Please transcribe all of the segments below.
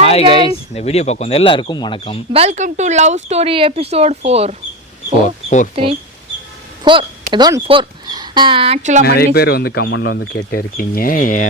Hi guys, இந்த video பார்க்க வந்த எல்லாருக்கும் வணக்கம். Welcome to love story episode 4 ஏதோ 4. ஆக்சுவலாக நிறைய பேர் வந்து கமெண்ட்ல வந்து கேட்டே இருக்கீங்க,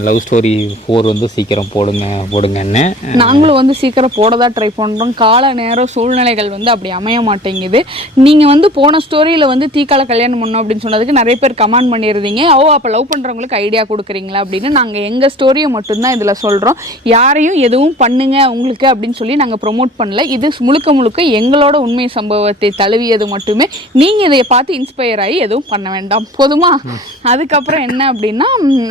லவ் ஸ்டோரி 4 வந்து சீக்கிரம் போடுங்கன்னு. நாங்களும் வந்து சீக்கிரம் போட தான் ட்ரை பண்ணுறோம். கால நேரம் சூழ்நிலைகள் வந்து அப்படி அமைய மாட்டேங்குது. நீங்கள் வந்து போன ஸ்டோரியில் வந்து தீக்கால கல்யாணம் பண்ணோம் அப்படின்னு சொன்னதுக்கு நிறைய பேர் கமெண்ட் பண்ணியிருந்தீங்க. அப்போ லவ் பண்ணுறவங்களுக்கு ஐடியா கொடுக்குறீங்களா அப்படின்னு. நாங்கள் எங்கள் ஸ்டோரியை மட்டும்தான் இதில் சொல்கிறோம். யாரையும் எதுவும் பண்ணுங்க உங்களுக்கு அப்படின்னு சொல்லி நாங்கள் ப்ரொமோட் பண்ணல. இது முழுக்க எங்களோட உண்மை சம்பவத்தை தழுவியது மட்டுமே. நீங்கள் இதை பார்த்து இன்ஸ்பயர் ஆகி எதுவும் பண்ண வேண்டாம், போதுமா? அதுக்கப்புறம் என்ன அப்படின்னா,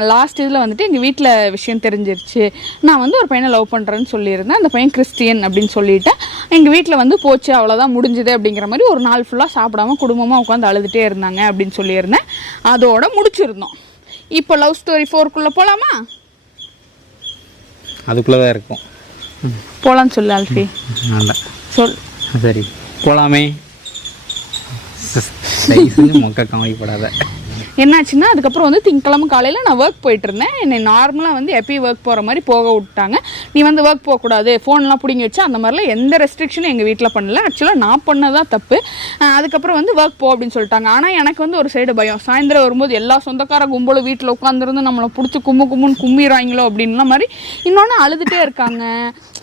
லாஸ்ட் இதில் வந்துட்டு எங்கள் வீட்டில் விஷயம் தெரிஞ்சிருச்சு. நான் வந்து ஒரு பையனை லவ் பண்ணுறேன்னு சொல்லியிருந்தேன். அந்த பையன் கிறிஸ்டியன் அப்படின்னு சொல்லிட்டேன். எங்கள் வீட்டில் வந்து போச்சு, அவ்வளோதான் முடிஞ்சுது அப்படிங்கிற மாதிரி ஒரு நாள் ஃபுல்லாக சாப்பிடாம குடும்பமாக உட்காந்து அழுதுகிட்டே இருந்தாங்க அப்படின்னு சொல்லியிருந்தேன். அதோட முடிச்சிருந்தோம். இப்போ லவ் ஸ்டோரி 4க்குள்ளே போகலாமா? அதுக்குள்ளே தான் இருக்கும். போகலான்னு சொல்லு அல்ஃபி. சொல். சரி போகலாமே. மொக்க கவனிப்படாத. என்னாச்சுன்னா, அதுக்கப்புறம் வந்து திங்கக்கிழமை காலையில் நான் ஒர்க் போயிட்டு இருந்தேன். என்னை நார்மலாக வந்து எப்பயும் ஒர்க் போகிற மாதிரி போக விட்டாங்க. நீ வந்து ஒர்க் போகக்கூடாது, ஃபோன்லாம் பிடிங்கி வச்சு அந்த மாதிரிலாம் எந்த ரெஸ்ட்ரிக்ஷனும் எங்கள் வீட்டில் பண்ணல. ஆக்சுவலாக நான் பண்ணதான் தப்பு. அதுக்கப்புறம் வந்து ஒர்க் போ அப்படின்னு சொல்லிட்டாங்க. ஆனால் எனக்கு வந்து ஒரு சைடு பயம். சாயந்தரம் வரும்போது எல்லா சொந்தக்கார கும்பலும் வீட்டில் உட்காந்துருந்து நம்மளை பிடிச்சி கும்முன்னு கும்மிடுறாங்களோ அப்படின்லாம் மாதிரி. இன்னொன்று அழுதுகிட்டே இருக்காங்க,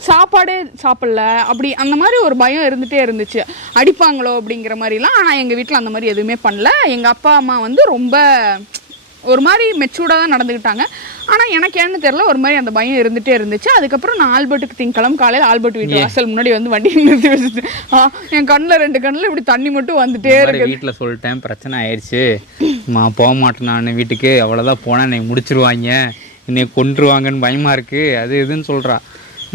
சாப்பாடே சாப்பிடல, அப்படி அந்த மாதிரி ஒரு பயம் இருந்துகிட்டே இருந்துச்சு. அடிப்பாங்களோ அப்படிங்கிற மாதிரிலாம். ஆனால் எங்கள் வீட்டில் அந்த மாதிரி எதுவுமே பண்ணல. எங்கள் அப்பா அம்மா வந்து ரொம்ப ஒரு மாதிரி மெச்சூர்டாக தான் நடந்துக்கிட்டாங்க. ஆனால் எனக்கு என்ன தெரியல, ஒரு மாதிரி அந்த பயம் இருந்துகிட்டே இருந்துச்சு. அதுக்கப்புறம் நான் ஆல்பர்ட்டுக்கு திங்கக்கிழமை காலையில் ஆல்பர்ட் வீட்டு வாசல் முன்னாடி வந்து வண்டியை நிறுத்தி வச்சுட்டு என் கண்ணில் 2 கண்ணில் இப்படி தண்ணி மட்டும் வந்துட்டே இருக்கு. வீட்டில் சொல்லிட்டேன், பிரச்சனை ஆயிடுச்சு, போக மாட்டேன் நான் வீட்டுக்கு, அவ்வளோதான் போனேன் என்னை முடிச்சிருவாங்க, என்னை கொன்றுவாங்கன்னு பயமாக இருக்குது, அது இதுன்னு சொல்கிறா.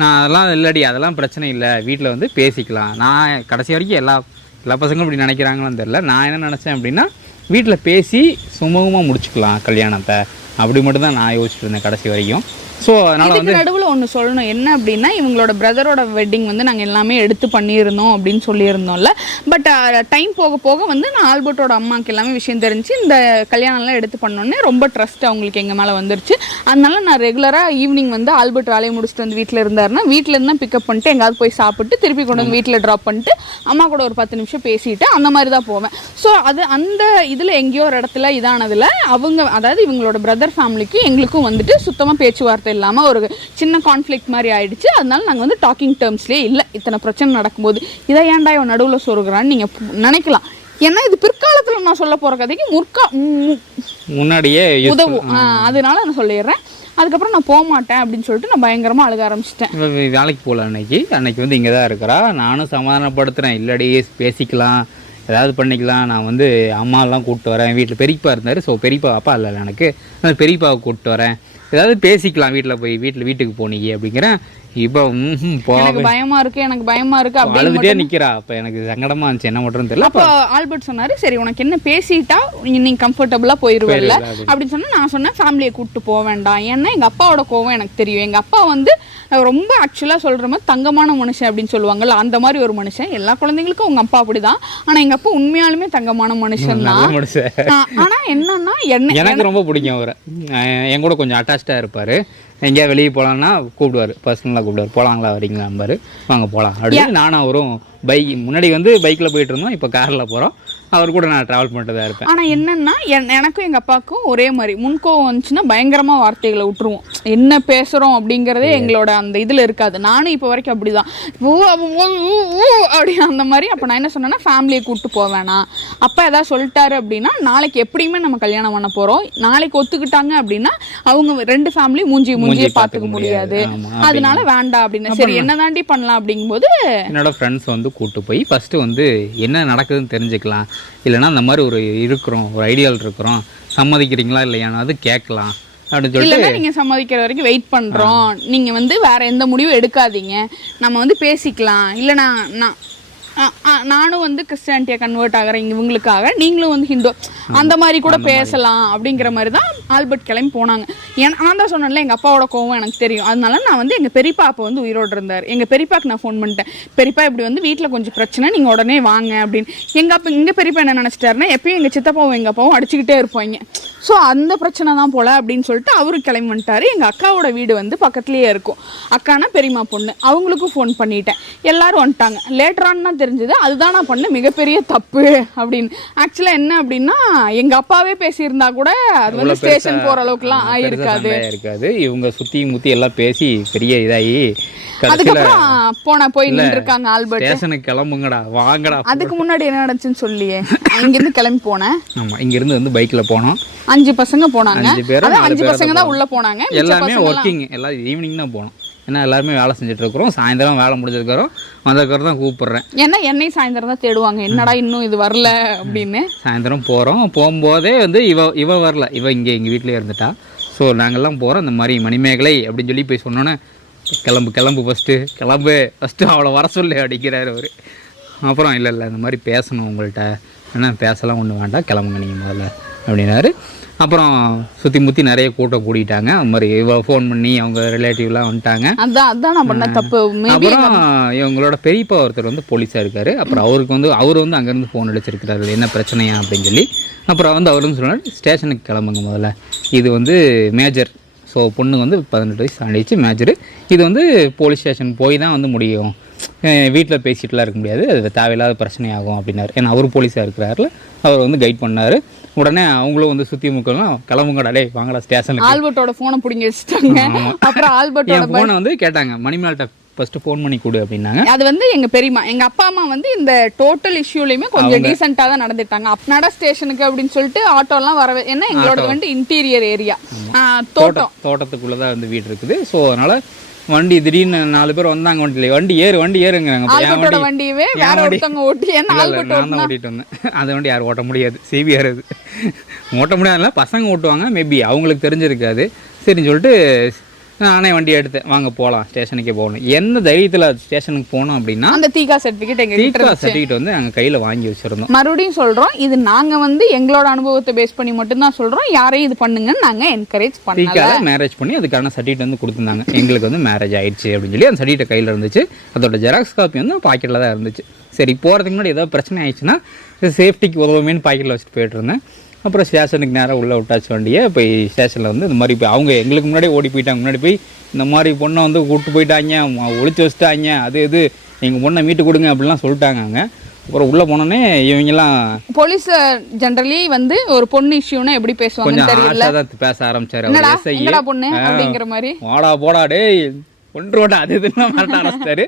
நான் அதெல்லாம் இல்லடி, அதெல்லாம் பிரச்சனை இல்லை, வீட்டில் வந்து பேசிக்கலாம். நான் கடைசி வரைக்கும் எல்லா பசங்களும் இப்படி நினைக்கிறாங்களான்னு தெரியல. நான் என்ன நினச்சேன் அப்படின்னா, வீட்டில் பேசி சுமூகமாக முடிச்சுக்கலாம் கல்யாணத்தை, அப்படி மட்டும் தான் நான் யோசிச்சுட்டு இருந்தேன் கடைசி வரைக்கும். ஸோ அதனால் வந்து நடுவில் ஒன்று சொல்லணும். என்ன அப்படின்னா, இவங்களோட பிரதரோட வெட்டிங் வந்து நாங்கள் எல்லாமே எடுத்து பண்ணியிருந்தோம் அப்படின்னு சொல்லியிருந்தோம்ல. பட் டைம் போக போக வந்து நான் ஆல்பர்ட்டோட அம்மாவுக்கு எல்லாமே விஷயம் தெரிஞ்சு இந்த கல்யாணம்லாம் எடுத்து பண்ணோன்னே ரொம்ப ட்ரஸ்ட் அவங்களுக்கு எங்கள் மேலே வந்துருச்சு. அதனால நான் ரெகுலராக ஈவினிங் வந்து ஆல்பர்ட் வேலையை முடிச்சுட்டு வந்து வீட்டில் இருந்தாருன்னா வீட்டில் இருந்தால் பிக்கப் பண்ணிட்டு எங்கேயாவது போய் சாப்பிட்டு திருப்பி கொண்டு வந்து வீட்டில் ட்ராப் பண்ணிட்டு அம்மா கூட ஒரு 10 நிமிஷம் பேசிட்டு அந்த மாதிரி தான் போவேன். ஸோ அது அந்த இதில் எங்கேயோ ஒரு இடத்துல இதானதில் அவங்க, அதாவது இவங்களோட பிரதர் ஃபேமிலிக்கு எங்களுக்கும் வந்துட்டு சுத்தமாக பேச்சுவார்த்தை இல்லாமல் ஒரு சின்ன கான்ஃப்ளிக்ட் மாதிரி ஆயிடுச்சு. அதனால நாங்கள் வந்து டாக்கிங் டேர்ம்ஸ்லேயே இல்லை. இத்தனை பிரச்சனை நடக்கும்போது இதை ஏன்டா இவன் நடுவில் சொருகிறான்னு நீங்கள் நினைக்கலாம். ஏன்னா இது பிற்காலத்தில் நான் சொல்ல போகிற கதைக்கு முன்னாடியே உதவும். அதனால நான் சொல்லிடுறேன். அதுக்கப்புறம் நான் போக மாட்டேன் அப்படின்னு சொல்லிட்டு நான் பயங்கரமாக அழுக ஆரம்பிச்சிட்டேன். வேலைக்கு போகல அன்னைக்கு வந்து இங்கே தான் இருக்கிறா. நானும் சமாதானப்படுத்துகிறேன், இல்லடி பேசிக்கலாம், ஏதாவது பண்ணிக்கலாம், நான் வந்து அம்மாலாம் கூப்பிட்டு வரேன். வீட்டில் பெரியப்பா இருந்தார். ஸோ பெரியப்பா அப்பா இல்லை எனக்கு, பெரியப்பாவை கூப்பிட்டு வரேன், ஏதாவது பேசிக்கலாம் வீட்டில் போய், வீட்டுக்கு போனீங்க அப்படிங்கிறேன். இப்போ எனக்கு பயமா இருக்கு அழுதுட்டே நிக்கிறா. அப்ப எனக்கு சங்கடமா இருந்துச்சு, என்ன பண்றதுன்னு தெரியல. அப்போ ஆல்பர்ட் சொன்னாரு, சரி உனக்கு என்ன பேசிட்டா நீ கம்ஃபர்டபுளா போயிருவல்ல அப்படின்னு சொன்னா, நான் சொன்னேன் ஃபேமிலியை கூப்பிட்டு போக வேண்டாம். ஏன்னா எங்க அப்பாவோட கோவம் எனக்கு தெரியும். எங்க அப்பா வந்து ரொம்ப ஆக்சுவலா சொல்ற மாதிரி தங்கமான மனுஷன் அப்படின்னு சொல்லுவாங்கல்ல, அந்த மாதிரி ஒரு மனுஷன். எல்லா குழந்தைங்களுக்கும் உங்க அப்பா அப்படிதான். ஆனா எங்க அப்பா உண்மையாலுமே தங்கமான மனுஷன் தான். ஆனா என்னன்னா எனக்கு ரொம்ப பிடிக்கும் அவரை. என் கூட கொஞ்சம் அட்டாச்சா இருப்பாரு. எங்கேயா வெளியே போகலான்னா கூப்பிடுவார், பர்சனலாக கூப்பிடுவார், போகலாங்களா வரீங்களா நம்பர், வாங்க போகலாம் அப்படின்னு. நானும் அவரும் முன்னாடி வந்து பைக்கில் போயிட்டு இருந்தோம், இப்போ காரில் போகிறோம். அவர் கூட நான் ட்ராவல் பண்ணிட்டு தான் இருப்பேன். ஆனால் என்னன்னா, எனக்கும் எங்கள் அப்பாவுக்கும் ஒரே மாதிரி முன்கோவம் வந்துச்சுன்னா பயங்கரமாக வார்த்தைகளை விட்டுருவோம். என்ன பேசுகிறோம் அப்படிங்கிறதே எங்களோட அந்த இதில் இருக்காது. நானும் இப்போ வரைக்கும் அப்படி தான் அப்படி அந்த மாதிரி. அப்போ நான் என்ன சொன்னேன்னா, ஃபேமிலியை கூப்பிட்டு போக வேணாம். அப்பா ஏதாவது சொல்லிட்டாரு அப்படின்னா, நாளைக்கு எப்படியுமே நம்ம கல்யாணம் பண்ண போகிறோம், நாளைக்கு ஒத்துக்கிட்டாங்க அப்படின்னா அவங்க 2 ஃபேமிலி மூஞ்சியை பார்த்துக்க முடியாது, அதனால வேண்டாம் அப்படின்னு. சரி என்ன தாண்டி பண்ணலாம் அப்படிங்கும்போது என்னோட ஃப்ரெண்ட்ஸ் வந்து கூப்பிட்டு போய் ஃபஸ்ட்டு வந்து என்ன நடக்குதுன்னு தெரிஞ்சுக்கலாம், இல்லைனா இந்த மாதிரி ஒரு ஐடியால் இருக்கிறோம், சம்மதிக்கிறீங்களா இல்லையானது கேட்கலாம் அப்படின்னு சொல்லிட்டு. நீங்கள் சம்மதிக்கிற வரைக்கும் வெயிட் பண்ணுறோம், நீங்கள் வந்து வேற எந்த முடிவும் எடுக்காதீங்க, நம்ம வந்து பேசிக்கலாம், இல்லைனா நான் நானும் வந்து கிறிஸ்டியானிட்டியை கன்வெர்ட் ஆகிறேன் இவங்களுக்காக, நீங்களும் வந்து ஹிந்து, அந்த மாதிரி கூட பேசலாம் அப்படிங்கிற மாதிரி தான் ஆல்பர்ட் கிளம்பி போனாங்க. நான் தான் சொன்னேன்ல எங்கள் அப்பாவோட கோவம் எனக்கு தெரியும். அதனால நான் வந்து எங்கள் பெரியப்பா அப்போ வந்து உயிரோடு இருந்தார். எங்கள் பெரியப்பாக்கு நான் ஃபோன் பண்ணிட்டேன், பெரியப்பா இப்படி வந்து வீட்டில் கொஞ்சம் பிரச்சனை, நீங்கள் உடனே வாங்க அப்படின்னு. எங்கள் பெரியப்பா என்ன நினச்சிட்டாருன்னா, எப்பயும் எங்கள் சித்தப்பாவும் எங்கள் அப்பாவும் அடிச்சுக்கிட்டே இருப்பாங்க, ஸோ அந்த பிரச்சனை தான் போல அப்படின்னு சொல்லிட்டு அவரு கிளம்பி வந்துட்டாரு. எங்கள் அக்காவோட வீடு வந்து பக்கத்துலேயே இருக்கும். அக்கானா பெரியம்மா பொண்ணு, அவங்களுக்கும் ஃபோன் பண்ணிட்டேன். எல்லாரும் வந்துட்டாங்க. லேட்டரான்னு தான் தெரிஞ்சது அதுதான் நான் பண்ண மிகப்பெரிய தப்பு அப்படின்னு. ஆக்சுவலாக என்ன அப்படின்னா, எங்கள் அப்பாவே பேசியிருந்தா கூட அது வந்து ஸ்டேஷன் போகிற அளவுக்குலாம் ஆயிருக்காது. இவங்க சுற்றி முற்றி எல்லாம் பேசி பெரிய இதாகி அதுக்கப்புறம் போய் நின்றுருக்காங்க ஆல்பர்ட். ஸ்டேஷனுக்கு கிளம்புங்கடா வாங்கடா. அதுக்கு முன்னாடி என்ன நடந்துச்சுன்னு சொல்லியே. இங்கிருந்து கிளம்பி போனேன். ஆமா, இங்கிருந்து வந்து பைக்ல போனோம். 5 பசங்க போனாங்க. 5 பசங்க தான் உள்ள போனாங்க. எல்லாமே ஒர்க்கிங், எல்லாம் ஈவினிங் தான் போனோம். ஏன்னா எல்லாருமே வேலை செஞ்சுட்டு இருக்கிறோம். சாயந்தரம் வேலை முடிஞ்சதுக்கப்புறம் வந்ததுக்கப்புறம் தான் கூப்பிடுறேன். ஏன்னா என்னையும் சாயந்தரம் தான் தேடுவாங்க, என்னடா இன்னும் இது வரல அப்படின்னு. சாயந்தரம் போகிறோம். போகும்போதே வந்து இவ வரல, இவ இங்கே எங்கள் வீட்டிலே இருந்துட்டா. ஸோ நாங்கள்லாம் போகிறோம். இந்த மாதிரி மணிமேகலை அப்படின்னு சொல்லி போய் சொன்னோன்னே, கிளம்பு ஃபஸ்ட்டு அவளை வர சொல்லு அப்படிங்கிறாரு அவர். அப்புறம் இல்லை இந்த மாதிரி பேசணும் உங்கள்கிட்ட, ஏன்னா பேசலாம் ஒன்றும் வேண்டாம், கிளம்புங்க நீங்கள் முதல்ல அப்படின்னாரு. அப்புறம் சுற்றி முற்றி நிறைய கூட்டம் கூட்டிட்டாங்க. அது மாதிரி ஃபோன் பண்ணி அவங்க ரிலேட்டிவ்லாம் வந்துட்டாங்க. அதான் நான் பண்ண தப்பு. அப்புறம் இவங்களோட பெரியப்பா ஒருத்தர் வந்து போலீஸாக இருக்கார். அப்புறம் அவருக்கு வந்து அவர் வந்து அங்கேருந்து ஃபோன் அடிச்சிருக்கிறாரு, என்ன பிரச்சனையா அப்படின்னு சொல்லி. அப்புறம் வந்து அவர் வந்து சொன்னார், ஸ்டேஷனுக்கு கிளம்புங்க முதல்ல, இது வந்து மேஜர். ஸோ பொண்ணு வந்து 18 வயசு ஆகிடுச்சு, மேஜரு. இது வந்து போலீஸ் ஸ்டேஷன் போய் தான் வந்து முடியும், வீட்டில் பேசிட்டுலாம் இருக்க முடியாது, அது தேவையில்லாத பிரச்சனையாகும் அப்படின்னாரு. ஏன்னா அவர் போலீஸாக இருக்கிறாருல, அவர் வந்து கைட் பண்ணார். உடனே அவங்களும் வந்து சுற்றி முக்கலாம், கிளம்புங்கடா டே வாங்கடா ஸ்டேஷனுக்கு. ஆல்பர்ட்டோட ஃபோனை பிடிங்கி வச்சுட்டாங்க. அப்புறம் ஆல்பர்ட்டோட ஃபோனை வந்து கேட்டாங்க, மணிமேல்கிட்ட ஃபர்ஸ்ட் ஃபோன் பண்ணி கொடு அப்படின்னாங்க. அது வந்து எங்க பெரியம்மா, எங்க அப்பா அம்மா வந்து இந்த டோட்டல் இஷ்யூலயுமே கொஞ்சம் டீசெண்டா தான் நடந்துட்டாங்க. அப்பனடா ஸ்டேஷனுக்கு அப்படின்னு சொல்லிட்டு ஆட்டோலாம் வரவே, ஏன்னா எங்களோட வந்து இன்டீரியர் ஏரியா, தோட்டத்துக்குள்ளதான் வந்து வீடு இருக்குது. ஸோ அதனால வண்டி திடீர்னு 4 பேர் வந்தாங்க, வண்டி ஏறுங்கிறாங்க. வண்டியவே வேற ஒருத்தவங்க ஓட்டி, நான் தான் ஓட்டிட்டு வந்தேன். அந்த வண்டி யாரும் ஓட்ட முடியாது, சிபிஆர் அது ஓட்ட முடியாதுல்ல, பசங்க ஓட்டுவாங்க, மேபி அவங்களுக்கு தெரிஞ்சிருக்காது. சரின்னு சொல்லிட்டு நானே வண்டி எடுத்தேன், வாங்க போகலாம் ஸ்டேஷனுக்கே போகணும். என்ன தைரியத்தில் ஸ்டேஷனுக்கு போனோம் அப்படின்னா, அந்த தீகா சர்டிஃபிகேட் வந்து நாங்கள் கையில் வாங்கி வச்சிருந்தோம். மறுபடியும் சொல்கிறோம், இது நாங்கள் வந்து எங்களோட அனுபவத்தை பேஸ் பண்ணி மட்டும்தான் சொல்கிறோம், யாரையும் இது பண்ணுங்கன்னு நாங்கள் என்கரேஜ் பண்ணல. தீகால மேரேஜ் பண்ணி அதுக்கான சர்டிஃபிகேட் வந்து கொடுத்துருந்தாங்க. எங்களுக்கு வந்து மேரேஜ் ஆயிடுச்சு அப்படின்னு சொல்லி அந்த சர்டிஃபிகேட் கையில் இருந்துச்சு. அதோட ஜெராக்ஸ் காப்பி வந்து பாக்கெட்டில் தான் இருந்துச்சு. சரி, போகிறதுக்கு முன்னாடி ஏதாவது பிரச்சனை ஆயிடுச்சுன்னா சேஃப்டிக்கு உதவுமேன்னு பாக்கெட்டில் வச்சுட்டு போயிட்டு இருந்தேன். அப்புறம் ஸ்டேஷனுக்கு நேராக உள்ளே விட்டாச்சு வண்டியை. போய் ஸ்டேஷனில் வந்து இந்த மாதிரி போய் அவங்க எங்களுக்கு முன்னாடி ஓடி போயிட்டாங்க. முன்னாடி போய் இந்த மாதிரி பொண்ணை வந்து கூப்பிட்டு போயிட்டாங்க, ஒழிச்சு வச்சுட்டாங்க, அது இது எங்கள் பொண்ணை மீட்டு கொடுங்க அப்படிலாம் சொல்லிட்டாங்க. அங்கே அப்புறம் உள்ளே போனோன்னே இவங்கெல்லாம் போலீஸ் ஜென்ரலி வந்து ஒரு பொண்ணு இஷ்யூனா எப்படி பேசுவாங்க தெரியல, பேச ஆரம்பிச்சாரு. பொண்ணு அப்படிங்கிற மாதிரி வாடா போடா டேய் ஒன்றோட அது இதுலாம் மாட்ட ஆரம்பிச்சிட்டாரு.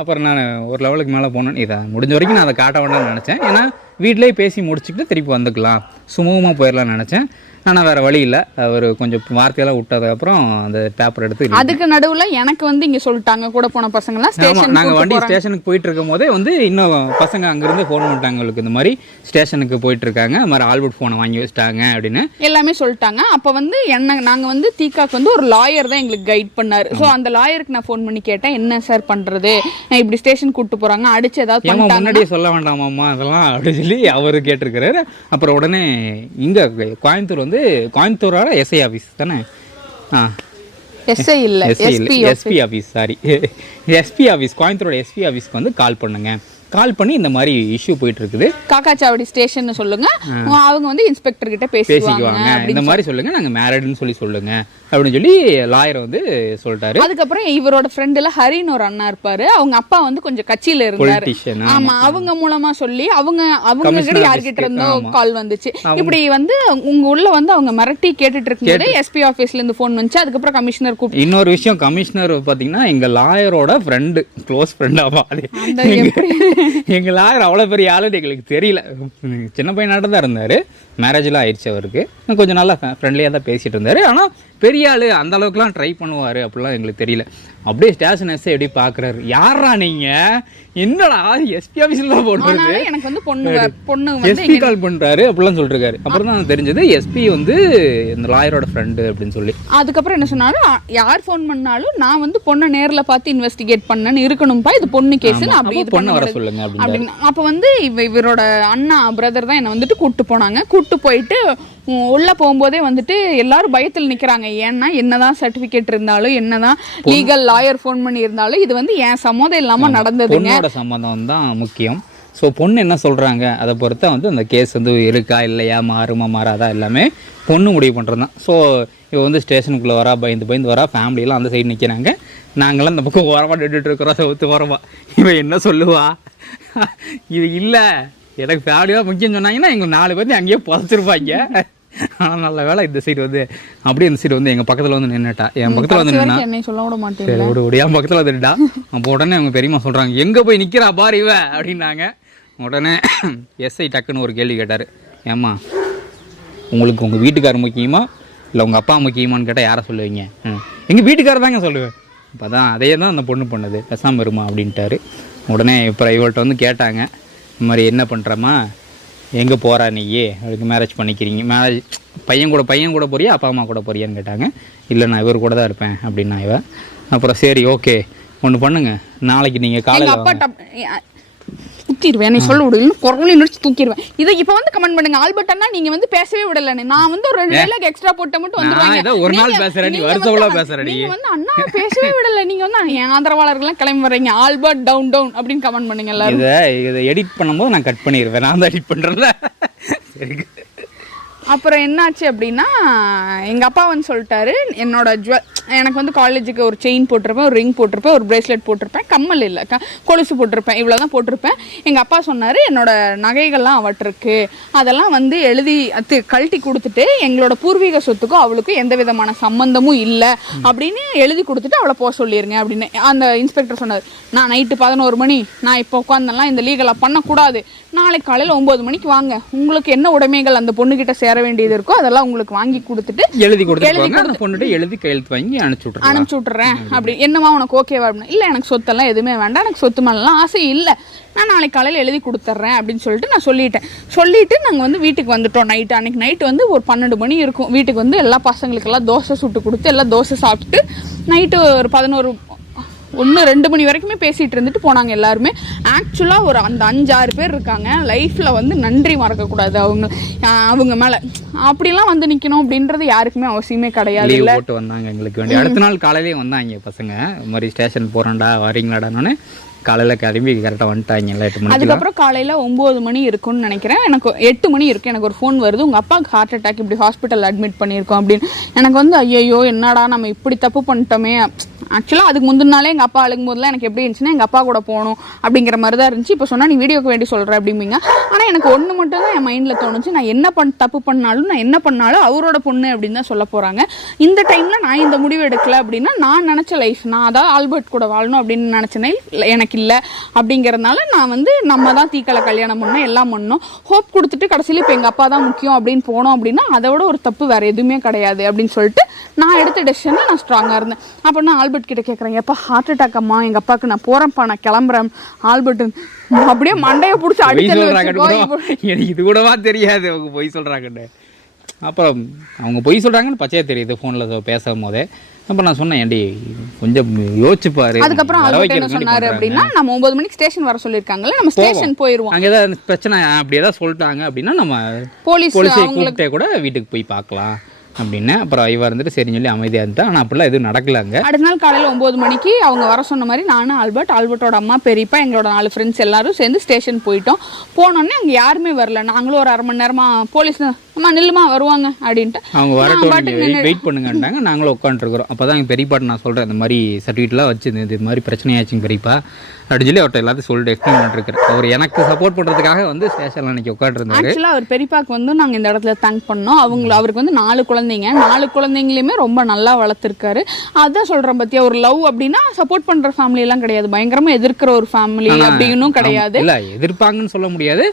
அப்புறம் நான் ஒரு லெவலுக்கு மேலே போனேன். இதை முடிஞ்ச வரைக்கும் நான் அதை காட்ட வேண்டாம்னு நினச்சேன். ஏன்னா வீட்டிலேயே பேசி முடிச்சுட்டு திருப்பி வந்துக்கலாம், சுமூகமாக போயிடலாம்னு நினச்சேன். ஆனால் வேறு வழி இல்லை, அவர் கொஞ்சம் வார்த்தையெல்லாம் விட்டதுக்கப்புறம் அந்த பேப்பர் எடுத்து அதுக்கு நடுவில் எனக்கு வந்து இங்கே சொல்லிட்டாங்க, கூட போன பசங்களாம் ஸ்டேஷன், நாங்கள் வண்டி ஸ்டேஷனுக்கு போயிட்டு இருக்கும் போதே வந்து இன்னும் பசங்க அங்கேருந்து ஃபோன் பண்ணிட்டாங்க, உங்களுக்கு இந்த மாதிரி ஸ்டேஷனுக்கு போயிட்டு இருக்காங்க, இந்த மாதிரி ஆல்பர்ட் ஃபோனை வாங்கி வச்சுட்டாங்க அப்படின்னு எல்லாமே சொல்லிட்டாங்க. அப்போ வந்து நாங்கள் வந்து தீகாக்கு வந்து ஒரு லாயர் தான் எங்களுக்கு கைட் பண்ணார். ஸோ அந்த லாயருக்கு நான் ஃபோன் பண்ணி கேட்டேன், என்ன சார் பண்ணுறது, இப்படி ஸ்டேஷன் கூப்பிட்டு போகிறாங்க, அடிச்சு ஏதாவது முன்னாடியே சொல்ல வேண்டாமாம்மா அதெல்லாம் அப்படின்னு சொல்லி அவரு கேட்டிருக்கிறாரு. அப்புறம் உடனே இங்கே கோயம்புத்தூர் வந்து கோயம்புத்தூரோட எஸ்ஐ ஆஃபீஸ் தானே, SP office, sorry SP office, கோயம்புத்தூரோட எஸ்பி ஆஃபீஸ்க்கு வந்து கால் பண்ணுங்க. கால் பண்ணி இந்த மாதிரி இஷ்யூ போயிட்டு இருக்குது, காக்காச்சாவடி ஸ்டேஷன் சொல்லுங்க, அவங்க வந்து இன்ஸ்பெக்டர் கிட்ட பேசிக்குவாங்க, இந்த மாதிரி சொல்லுங்க, நாங்க மேரிட்னு சொல்லுங்க அப்படின்னு சொல்லி லாயர் வந்து சொல்லிட்டாரு. அதுக்கப்புறம் இவரோட ஃப்ரெண்டுல ஹரின்னு ஒரு அண்ணா இருப்பாரு, அவங்க அப்பா வந்து கொஞ்சம் கட்சியில இருந்தாரு. ஆமா, அவங்க மூலமா சொல்லி அவங்க கிட்ட யார்கிட்ட இருந்தோ கால் வந்துச்சு. இப்படி வந்து உங்க உள்ள வந்து அவங்க மிரட்டி கேட்டுட்டு இருக்கும்போது எஸ்பி ஆபீஸ்ல இருந்து போன் வந்துச்சு. அதுக்கப்புறம் கமிஷனர் கூப்பிட்டு, இன்னொரு விஷயம், கமிஷனர் பாத்தீங்கன்னா எங்க லாயரோட ஃப்ரெண்டு, க்ளோஸ் ஃப்ரெண்டாவா, எங்க லாயர் அவ்வளவு பெரிய ஆளுன்னு எங்களுக்கு தெரியல. சின்ன பையனாட்ட தான் இருந்தாரு, மேரேஜ்லாம் ஆயிடுச்சு அவருக்கு. கொஞ்சம் நல்லா ஃப்ரெண்ட்லியாக தான் பேசிட்டு இருந்தாரு. ஆனால் பெரிய ஆளு அந்த அளவுக்குலாம் ட்ரை பண்ணுவார் அப்படிலாம் எங்களுக்கு தெரியல. அப்படியே ஸ்டேஷன் எஸ்ஐ எப்படி பார்க்குறாரு, யாரா நீங்க, என்னடா எஸ்பி ஆஃபீஸில் தான் போடுறது, எனக்கு வந்து பொண்ணு எஸ்பி கால் பண்ணுறாரு அப்படிலாம் சொல்லிருக்காரு. அப்புறம் தான் தெரிஞ்சது எஸ்பி வந்து இந்த லாயரோட ஃப்ரெண்டு அப்படின்னு சொல்லி. அதுக்கப்புறம் என்ன சொன்னாரு, யார் ஃபோன் பண்ணாலும் நான் வந்து பொண்ணை நேரில் பார்த்து இன்வெஸ்டிகேட் பண்ணேன்னு இருக்கணும்ப்பா, இது பொண்ணு கேஸ், அப்படி இது பொண்ணை வர சொல்லுங்க அப்படின்னு. அப்போ வந்து இவரோட அண்ணா பிரதர் தான் என்னை வந்துட்டு கூப்பிட்டு போனாங்க. கூப்பிட்டு போயிட்டு உள்ள போகும்போதே வந்துட்டு எல்லாரும் பயத்தில் நிற்கிறாங்க. ஏன்னா என்னதான் சர்டிஃபிகேட் இருந்தாலும் என்னதான் லீகல் லாயர் ஃபோன் பண்ணி இருந்தாலும் இது வந்து என் சம்மதம் இல்லாம நடந்ததுங்க. பொண்ணோட சம்மதம் தான் முக்கியம். ஸோ பொண்ணு என்ன சொல்கிறாங்க அதை பொறுத்தா வந்து அந்த கேஸ் வந்து இருக்கா இல்லையா, மாறுமா மாறாதா, எல்லாமே பொண்ணு முடிவு பண்ணுறது தான். ஸோ இவ வந்து ஸ்டேஷனுக்குள்ளே வரா, பயந்து வரா, ஃபேமிலியெல்லாம் அந்த சைடு நிற்கிறாங்க. நாங்களாம் இந்த பக்கம் ஓரமாக நின்றுட்டு இருக்கிறோம், செவுத்து ஓரமா. இவன் என்ன சொல்லுவா, இது இல்லை எனக்கு ஃபேமிலியாக முக்கியம் சொன்னாங்கன்னா எங்களை 4 பேர்த்து அங்கேயே புதைச்சிருப்பாங்க. ஆனால் நல்ல வேலை இந்த சைடு வந்து அப்படியே இந்த சைடு வந்து எங்கள் பக்கத்தில் வந்து நின்றுட்டா. என் பக்கத்தில் வந்து நின்னா சொல்ல விட மாட்டேன். சரி ஒரு என் பக்கத்தில் வந்துட்டா. அப்போ உடனே அவங்க பெரியம்மா சொல்கிறாங்க, எங்கே போய் நிற்கிறா பாரு இவ அப்படின்னாங்க. உடனே எஸ்ஐ டக்குன்னு ஒரு கேள்வி கேட்டார், ஏம்மா உங்களுக்கு உங்கள் வீட்டுக்காரர் முக்கியமா இல்லை உங்கள் அப்பா முக்கியமானு கேட்டால் யாரை சொல்லுவீங்க? எங்கள் வீட்டுக்காரர் தாங்க சொல்லுவேன். இப்போ தான் அதே தான் அந்த பொண்ணு பண்ணது, பேசாமல் இருமா அப்படின்ட்டாரு. உடனே இப்போ இவள்கிட்ட வந்து கேட்டாங்க, இந்த மாதிரி என்ன பண்ணுறம்மா, எங்கே போகிறா நீயே, அவளுக்கு மேரேஜ் பண்ணிக்கிறீங்க, மேரேஜ் பையன் கூட போறியா அப்பா அம்மா கூட போறியான்னு கேட்டாங்க. இல்லை நான் இவர் கூட தான் இருப்பேன் அப்படின்னா இவ. அப்புறம் சரி ஓகே ஒன்று பண்ணுங்க, நாளைக்கு நீங்கள் காலையில் தூக்கிடுவேன், நீ சொல்ல விடு, குரலையும் நினைச்சு தூக்கிடுவேன். இதை இப்போ வந்து கமெண்ட் பண்ணுங்க, ஆல்பர்ட் அண்ணா நீங்க வந்து பேசவே விடலன்னு. நான் வந்து ஒரு 2 டைலாக் எக்ஸ்ட்ரா போட்ட மட்டும் வந்துருவாங்க. ஒரு நாள் பேசுறேன், நீ வருஷம்ல பேசுறடி. நீங்க வந்து அண்ணா பேசவே விடல, நீங்க வந்து என் ஆதரவாளர்கள்லாம் கிளம்பி வர்றீங்க, ஆல்பர்ட் டவுன் டவுன் அப்படின்னு கமெண்ட் பண்ணுங்க எல்லாரும். இதை எடிட் பண்ணும்போது நான் கட் பண்ணிடுவேன், நான் தான் எடிட் பண்றேன்ல. சரி. அப்புறம் என்னாச்சு அப்படின்னா எங்கள் அப்பா வந்து சொல்லிட்டாரு, என்னோட எனக்கு வந்து காலேஜுக்கு ஒரு செயின் போட்டிருப்பேன், ஒரு ரிங் போட்டிருப்பேன், ஒரு பிரேஸ்லெட் போட்டிருப்பேன், கம்மல் இல்லை கொலுசு போட்டிருப்பேன், இவ்வளோ தான் போட்டிருப்பேன். எங்கள் அப்பா சொன்னார், என்னோட நகைகள்லாம் அவற்றிருக்கு, அதெல்லாம் வந்து எழுதி கழட்டி கொடுத்துட்டு எங்களோட பூர்வீக சொத்துக்கும் அவளுக்கும் எந்த விதமான சம்மந்தமும் இல்லை அப்படின்னு எழுதி கொடுத்துட்டு அவளை போக சொல்லிடுங்க அப்படின்னு அந்த இன்ஸ்பெக்டர் சொன்னார். நான் நைட்டு 11 மணி நான் இப்போ உட்காந்தெல்லாம் இந்த லீகலாக பண்ணக்கூடாது, நாளைக்கு காலையில் 9 மணிக்கு வாங்க, உங்களுக்கு என்ன உடைமைகள் அந்த பொண்ணுகிட்ட சேர வேண்டியது இருக்கோ அதெல்லாம் உங்களுக்கு வாங்கி கொடுத்துட்டு எழுதி கொடுத்து எழுதி கையெழுத்து வாங்கி அனுப்பிச்சு விட்டுறேன். அப்படி என்னமா உனக்கு ஓகேவா அப்படின்னா, இல்லை எனக்கு சொத்தெல்லாம் எதுவுமே வேண்டாம், எனக்கு சொத்து மேலாம் ஆசை இல்லை, நான் நாளைக்கு காலையில் எழுதி கொடுத்துட்றேன் அப்படின்னு சொல்லிட்டு நான் சொல்லிட்டு நாங்கள் வந்து வீட்டுக்கு வந்துட்டோம். அன்னைக்கு நைட்டு வந்து ஒரு 12 மணி இருக்கும். வீட்டுக்கு வந்து எல்லா பசங்களுக்கெல்லாம் தோசை சுட்டு கொடுத்து எல்லாம் தோசை சாப்பிட்டு நைட்டு ஒரு 11-2 மணி வரைக்குமே பேசிகிட்டு இருந்துட்டு போனாங்க எல்லாருமே. ஆக்சுவலாக ஒரு அந்த 5-6 பேர் இருக்காங்க, லைஃப்பில் வந்து நன்றி மறக்கக்கூடாது அவங்க மேலே. அப்படிலாம் வந்து நிற்கணும் அப்படின்றது யாருக்குமே அவசியமே கிடையாது. இல்லை போட்டு வந்தாங்க எங்களுக்கு வேண்டிய. அடுத்த நாள் காலையிலேயே வந்தாங்க பசங்க, இது மாதிரி ஸ்டேஷன் போகிறேன்டா வரீங்களாடானே. காலையில் கிளம்பி கரெக்டாக வந்துட்டாங்க 8 மணி. அதுக்கப்புறம் காலையில் 9 மணி இருக்குன்னு நினைக்கிறேன், எனக்கு 8 மணி இருக்குது, எனக்கு ஒரு ஃபோன் வருது, உங்கள் அப்பாவுக்கு ஹார்ட் அட்டாக், இப்படி ஹாஸ்பிட்டல் அட்மிட் பண்ணியிருக்கோம் அப்படின்னு. எனக்கு வந்து ஐயோ என்னடா நம்ம இப்படி தப்பு பண்ணிட்டோமே. ஆக்சுவலாக அதுக்கு முந்தின நாளே எங்கள் அப்பா அழுகும் போதெல்லாம் எனக்கு எப்படி இருந்துச்சுன்னா எங்கள் அப்பா கூட போகணும் அப்படிங்கிற மாதிரி தான் இருந்துச்சு. இப்போ சொன்னால் நீ வீடியோக்கு வேண்டி சொல்கிற அப்படிம்பிங்க. ஆனால் எனக்கு ஒன்று மட்டும் தான் என் மைண்டில் தோணுச்சு, நான் என்ன தப்பு பண்ணாலும் அவரோட பொண்ணு அப்படின்னு தான் சொல்ல போகிறாங்க. இந்த டைமில் நான் இந்த முடிவு எடுக்கல அப்படின்னா நான் நினச்ச லைஃப், நான் அதாவது ஆல்பர்ட் கூட வாழணும் அப்படின்னு நினச்சனே எனக்கு இல்லை அப்படிங்கிறதுனால நான் வந்து நம்ம தான் தீக்கலை கல்யாணம் பண்ணோம், எல்லாம் பண்ணோம், ஹோப் கொடுத்துட்டு கடைசியில் இப்போ எங்கள் அப்பா தான் முக்கியம் அப்படின்னு போனோம் அப்படின்னா அதை விட ஒரு தப்பு வேறு எதுவுமே கிடையாது அப்படின்னு சொல்லிட்டு நான் எடுத்த டெசிஷனில் நான் ஸ்ட்ராங்காக இருந்தேன். அப்போ நான் ஆல்பர்ட் கிட்ட கேட்குறேன், எப்போ ஹார்ட் அட்டாக் அம்மா, எங்கள் அப்பாவுக்கு நான் போகிறேன்ப்பா, நான் கிளம்புறேன். ஆல்பர்ட் அப்படியே மண்டையை பிடிச்சி அடிச்சு, இது கூடவா தெரியாது அவங்க பொய் சொல்கிறாங்கன்னு. அப்புறம் அவங்க பொய் சொல்கிறாங்கன்னு பச்சையாக தெரியுது ஃபோனில் பேசும் போதே. அப்போ நான் சொன்னேன், ஏண்டி கொஞ்சம் யோசிச்சு பாரு. அதுக்கப்புறம் ஆல்பர்ட் என்ன சொன்னாரு அப்படின்னா, நம்ம 9 மணிக்கு ஸ்டேஷன் வர சொல்லியிருக்காங்கல்ல, நம்ம ஸ்டேஷன் போயிடுவோம், அங்கே ஏதாவது பிரச்சனை அப்படி ஏதாவது சொல்லிட்டாங்க அப்படின்னா நம்ம போலீஸை கூப்பிட்டே கூட வீட்டுக்கு போய் பார்க்கலாம் அப்படின்னு. அப்புறம் இவ இருந்துட்டு சரின்னு சொல்லி அமைதியாக இருந்தா. ஆனால் அப்படிலாம் எதுவும் நடக்கலாங்க. அடுத்த நாள் காலையில் 9 மணிக்கு அவங்க வர சொன்ன மாதிரி நானும் ஆல்பர்ட்டோட அம்மா பெரியப்பா எங்களோட 4 ஃப்ரெண்ட்ஸ் எல்லாரும் சேர்ந்து ஸ்டேஷன் போனோடனே அங்கே யாருமே வரல. நாங்களும் ஒரு 1/2 மணி நேரமாக போலீஸ் அம்மா நில்லுமா வருவாங்க அப்படின்ட்டு அவங்க வரட்டும் வெயிட் பண்ணுங்கன்ட்டாங்க. நாங்களும் உட்காந்துருக்குறோம். அப்போ தான் எங்கள் பெரியப்பாட்டு நான் சொல்கிறேன், இந்த மாதிரி சர்டிஃபிகேட்லாம் வச்சு இது மாதிரி பிரச்சனையாச்சுங்க பெரியப்பா அப்படின்னு சொல்லி அவர்கிட்ட எல்லாத்தையும் சொல்லிட்டு எக்ஸ்பிளைன் பண்ணிருக்கிறேன். அவர் எனக்கு சப்போர்ட் பண்ணுறதுக்காக வந்து ஸ்டேஷனில் அன்றைக்கி உட்காந்துருந்தாரு. ஆக்சுவலாக அவர் பெரியப்பாக்கு வந்து நாங்கள் இந்த இடத்துல தேங்க் பண்ணோம். அவருக்கு வந்து 4 குழந்தைங்க, 4 குழந்தைங்களையுமே ரொம்ப நல்லா வளர்த்துருக்காரு. அதான் சொல்கிறேன் பற்றியா, ஒரு லவ் அப்படின்னா சப்போர்ட் பண்ணுற ஃபேமிலியெல்லாம் கிடையாது, பயங்கரமாக எதிர்க்கிற ஒரு ஃபேமிலி அப்படின்னும் கிடையாது. இல்லை எதிர்ப்பாங்கன்னு சொல்ல முடியாது,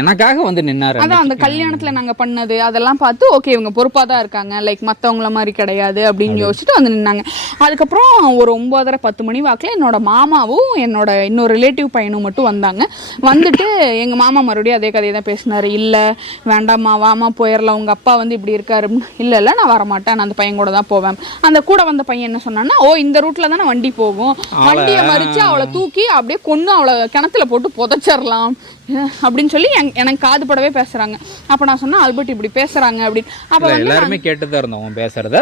எனக்காக வந்து நின்னாரு. அதான் அந்த கல்யாணத்துல நாங்க பண்ணது அதெல்லாம் பார்த்து ஓகே இவங்க பொறுப்பா தான் இருக்காங்க, லைக் மத்தவங்கள மாதிரி கிடையாது அப்படின்னு யோசிச்சுட்டு வந்து நின்னாங்க. அதுக்கப்புறம் ஒரு 9:30-10 மணி வாக்குல என்னோட மாமாவும் என்னோட இன்னொரு ரிலேட்டிவ் பையனும் மட்டும் வந்தாங்க. வந்துட்டு எங்க மாமா மறுபடியும் அதே கதையை தான் பேசினாரு. இல்ல வேண்டாம்மா வாமா போயிடலாம், உங்க அப்பா வந்து இப்படி இருக்காரு. இல்ல இல்ல நான் வரமாட்டேன், நான் அந்த பையன் கூட தான் போவேன். அந்த கூட வந்த பையன் என்ன சொன்னான்னா, ஓ இந்த ரூட்ல தானே வண்டி போகும், வண்டியை மறிச்சு அவளை தூக்கி அப்படியே கொண்டு அவளை கிணத்துல போட்டு புதைச்சிடலாம் அப்படின்னு சொல்லி எனக்கு காது படவே பேசுறாங்க. அப்ப நான் சொன்னா ஆல்பர்ட் இப்படி பேசுறாங்க அப்படின்னு. அப்ப எல்லாருமே கேட்டுதான் இருந்தோம் அவன் பேசுறத.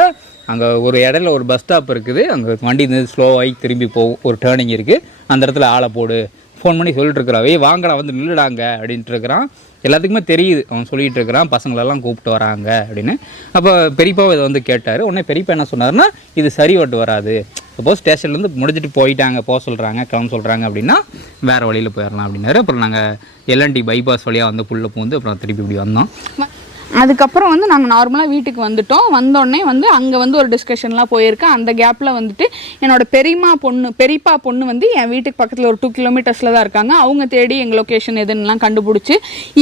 அங்க ஒரு இடையில ஒரு பஸ் ஸ்டாப் இருக்குது, அங்க வண்டி ஸ்லோவாகி திரும்பி போகும், ஒரு டேர்னிங் இருக்கு, அந்த இடத்துல ஆளை போடு ஃபோன் பண்ணி சொல்லிட்டு இருக்கிறான், வாங்கடா வந்து நில்லுடாங்க அப்படின்ட்டு இருக்கிறான். எல்லாத்துக்குமே தெரியுது அவன் சொல்லிட்டு இருக்கிறான், பசங்களெல்லாம் கூப்பிட்டு வராங்க அப்படின்னு. அப்போ பெரியப்பாவை இதை வந்து கேட்டார். உடனே பெரியப்பா என்ன சொன்னார்னா, இது சரி வட்டு வராது, சப்போஸ் ஸ்டேஷன்லேருந்து முடிஞ்சிட்டு போயிட்டாங்க, போக சொல்கிறாங்க, கிளம்ப சொல்கிறாங்க அப்படின்னா வேறு வழியில் போயிடலாம் அப்படின்னாரு. அப்புறம் நாங்கள் எல்என்டி பைபாஸ் வழியாக வந்து புள்ள பூந்து அப்புறம் திருப்பி இப்படி வந்தோம். அதுக்கப்புறம் வந்து நாங்கள் நார்மலாக வீட்டுக்கு வந்துட்டோம். வந்தோடனே வந்து அங்கே வந்து ஒரு டிஸ்கஷன்லாம் போயிருக்கேன். அந்த கேப்பில் வந்துட்டு என்னோட பெரியப்பா பொண்ணு வந்து என் வீட்டுக்கு பக்கத்தில் ஒரு 2 கிலோமீட்டர்ஸில் தான் இருக்காங்க. அவங்க தேடி எங்கள் லொக்கேஷன் எதுன்னெலாம் கண்டுபிடிச்சி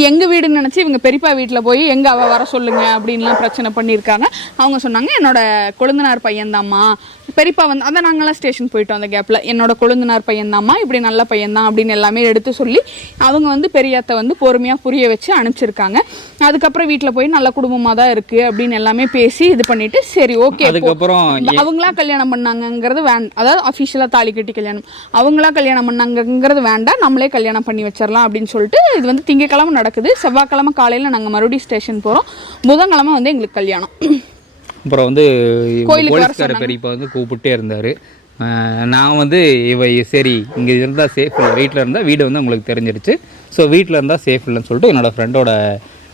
எங்கள் வீடுன்னு நினச்சி இவங்க பெரியப்பா வீட்டில் போய் எங்கே அவள் வர சொல்லுங்க அப்படின்லாம் பிரச்சனை பண்ணியிருக்காங்க. அவங்க சொன்னாங்க என்னோட கொழுந்தனார் பையன்தாம்மா, பெரியப்பா வந்து அதான் நாங்களாம் ஸ்டேஷன் போயிட்டோம். அந்த கேப்பில் என்னோட கொழுந்தனார் பையன்தாம்மா, இப்படி நல்ல பையன்தான் அப்படின்னு எல்லாமே எடுத்து சொல்லி அவங்க வந்து பெரியாத்தை வந்து பொறுமையாக புரிய வச்சு அனுப்பிச்சிருக்காங்க. அதுக்கப்புறம் வீட்டில் போய் நல்ல குடும்பமாக தான் இருக்கு அப்படின்னு எல்லாமே பேசி இது பண்ணிட்டு சரி ஓகே. அதுக்கப்புறம் அவங்களா கல்யாணம் பண்ணாங்கிறது வேண்டாம், அதாவது அஃபிஷியலாக தாலி கட்டி கல்யாணம், அவங்களா கல்யாணம் பண்ணாங்கிறது வேண்டாம், நம்மளே கல்யாணம் பண்ணி வச்சிடலாம் அப்படின்னு சொல்லிட்டு இது வந்து திங்கக்கிழமை நடக்குது. செவ்வாய்க்கிழமை காலையில் நாங்கள் மறுபடியும் ஸ்டேஷன் போகிறோம். புதன்கிழமை வந்து எங்களுக்கு கல்யாணம். அப்புறம் வந்து போலீஸ்கார பெரியப்பா வந்து கூப்பிட்டே இருந்தார். நான் வந்து சரி இங்கே இருந்தால் சேஃப் இல்லை, வீட்டில் இருந்தால் வீடு வந்து உங்களுக்கு தெரிஞ்சிருச்சு, ஸோ வீட்டில் இருந்தால் சேஃப் இல்லைன்னு சொல்லிட்டு என்னோடய ஃப்ரெண்டோட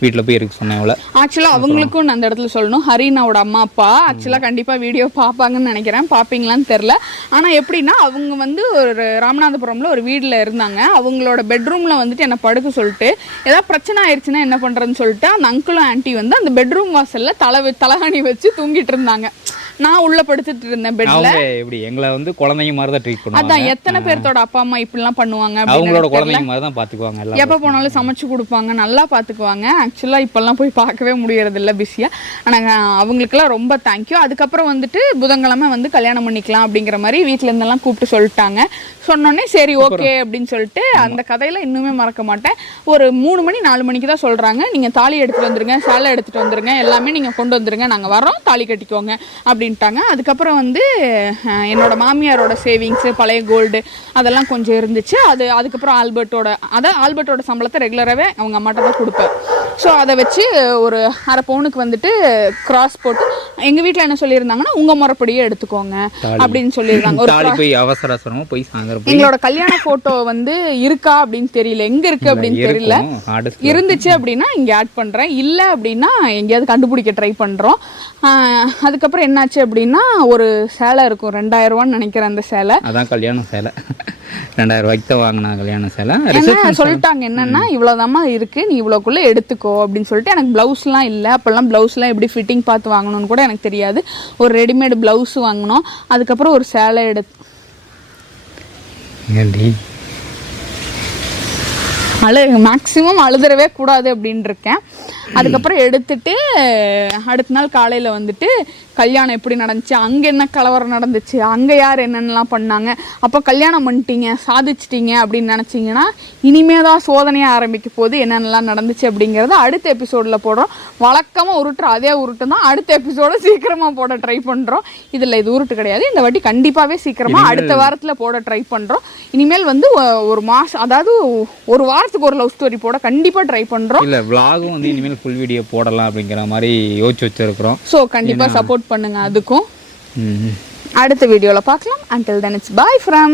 வீட்டில் போய் இருக்கு சொன்னேன். அவளை ஆக்சுவலாக அவங்களுக்கும் நான் அந்த இடத்துல சொல்லணும், ஹரினாவோட அம்மா அப்பா ஆக்சுவலாக கண்டிப்பாக வீடியோ பார்ப்பாங்கன்னு நினைக்கிறேன், பார்ப்பீங்களான்னு தெரில. ஆனால் எப்படின்னா அவங்க வந்து ஒரு ராமநாதபுரமில் ஒரு வீட்டில் இருந்தாங்க. அவங்களோட பெட்ரூமில் வந்துட்டு என்னை படுக்க சொல்லிட்டு ஏதாவது பிரச்சனை ஆயிடுச்சுன்னா என்ன பண்ணுறதுன்னு சொல்லிட்டு அந்த அங்கிளும் ஆன்ட்டி வந்து அந்த பெட்ரூம் வாசலில் தலகாணி வச்சு தூங்கிட்டு இருந்தாங்க. நான் உள்ள படுத்துட்டு இருந்தேன் பெட்ல. எப்படி எங்களை வந்து குழந்தைங்க மாதிரி தான் ட்ரீட் பண்ணுவாங்க. அதான் எத்தனை பேர்த்தோட அப்பா அம்மா இப்படிலாம் பண்ணுவாங்க, அவங்களோட குழந்தைங்க மாதிரி தான் பாத்துக்குவாங்க. எப்ப போனாலும் சமைச்சு கொடுப்பாங்க, நல்லா பாத்துக்குவாங்க. ஆக்சுவலா இப்பெல்லாம் போய் பார்க்கவே முடியறது இல்லை பிஸியா. ஆனா அவங்களுக்குலாம் ரொம்ப தேங்க்யூ. அதுக்கப்புறம் வந்துட்டு புதன்கிழமை வந்து கல்யாணம் பண்ணிக்கலாம் அப்படிங்கிற மாதிரி வீட்டுல இருந்தெல்லாம் கூப்பிட்டு சொல்லிட்டாங்க. சொன்னோடனே சரி ஓகே அப்படின்னு சொல்லிட்டு அந்த கதையில இன்னுமே மறக்க மாட்டேன். ஒரு 3 மணி 4 மணிக்கு தான் சொல்றாங்க, நீங்க தாலி எடுத்துட்டு வந்துருங்க, சேலை எடுத்துட்டு வந்துருங்க, எல்லாமே நீங்க கொண்டு வந்துருங்க, நாங்க வரோம், தாலி கட்டிக்கோங்க அப்படின்ட்டாங்க. அதுக்கப்புறம் வந்து என்னோட மாமியாரோட சேவிங்ஸ் பழைய கோல்டு அதெல்லாம் கொஞ்சம் இருந்துச்சு. அதுக்கப்புறம் ஆல்பர்ட்டோட சம்பளத்தை ரெகுலராகவே அவங்க அம்மாட்ட தான் கொடுப்பேன். ஸோ அதை வச்சு ஒரு 1/2 பவுனுக்கு வந்துட்டு கிராஸ் போட்டு எங்கள் வீட்டில் என்ன சொல்லியிருந்தாங்கன்னா உங்கள் முறைப்படியே எடுத்துக்கோங்க அப்படின்னு சொல்லியிருந்தாங்க. ஒரு எங்களோட கல்யாண ஃபோட்டோ வந்து இருக்கா அப்படின்னு தெரியல, எங்கே இருக்குது அப்படின்னு தெரியல. இருந்துச்சு அப்படின்னா இங்கே ஆட் பண்ணுறேன், இல்லை அப்படின்னா எங்கேயாவது கண்டுபிடிக்க ட்ரை பண்ணுறோம். அதுக்கப்புறம் என்னாச்சு அப்படின்னா ஒரு சேலை இருக்கும், 2000 ரூபான்னு நினைக்கிறேன். அந்த சேலை அதான் கல்யாண சேலை, 2000 ரூபாய்க்கு தான் வாங்கினா கல்யாண சேலை. சொல்லிட்டாங்க என்னன்னா இவ்வளோதாம்மா இருக்கு, நீ இவ்வளோக்குள்ள எடுத்துக்கோ அப்படின்னு சொல்லிட்டு. எனக்கு பிளவுஸ்லாம் இல்லை, அப்போல்லாம் பிளவுஸ்லாம் எப்படி ஃபிட்டிங் பார்த்து வாங்கணும்னு கூட எனக்கு தெரியாது. ஒரு ரெடிமேடு பிளவுஸ் வாங்கினோம். அதுக்கப்புறம் ஒரு சேலை மேக்ஸிமம் அழுதுறவே கூடாது அப்படின்னு இருக்கேன். அதுக்கப்புறம் எடுத்துட்டு அடுத்த நாள் காலையில் வந்துட்டு கல்யாணம் எப்படி நடந்துச்சு, அங்கே என்ன கலவரம் நடந்துச்சு, அங்கே யார் என்னென்னலாம் பண்ணாங்க, அப்போ கல்யாணம் பண்ணிட்டீங்க சாதிச்சிட்டீங்க அப்படின்னு நினச்சிங்கன்னா இனிமே தான் சோதனையாக ஆரம்பிக்க போது என்னென்னலாம் நடந்துச்சு அப்படிங்கிறத அடுத்த எபிசோடில் போடுறோம். வழக்கமாக உருட்டுற அதே உருட்டு தான் அடுத்த எபிசோட சீக்கிரமாக போட ட்ரை பண்ணுறோம். இதில் இது உருட்டு கிடையாது, இந்த வாட்டி கண்டிப்பாகவே சீக்கிரமாக அடுத்த வாரத்தில் போட ட்ரை பண்ணுறோம். இனிமேல் வந்து ஒரு மாதம், அதாவது ஒரு வாரத்துக்கு ஒரு லவ் ஸ்டோரி போட கண்டிப்பாக ட்ரை பண்ணுறோம். இல்லை vlog வந்து இனிமேல் ஃபுல் வீடியோ போடலாம் அப்படிங்கிற மாதிரி யோசிச்சு வச்சிருக்கிறோம். ஸோ கண்டிப்பாக சப்போர்ட் பண்ணுங்க. அதுக்கும் அடுத்த வீடியோவில் பார்க்கலாம். until then it's bye from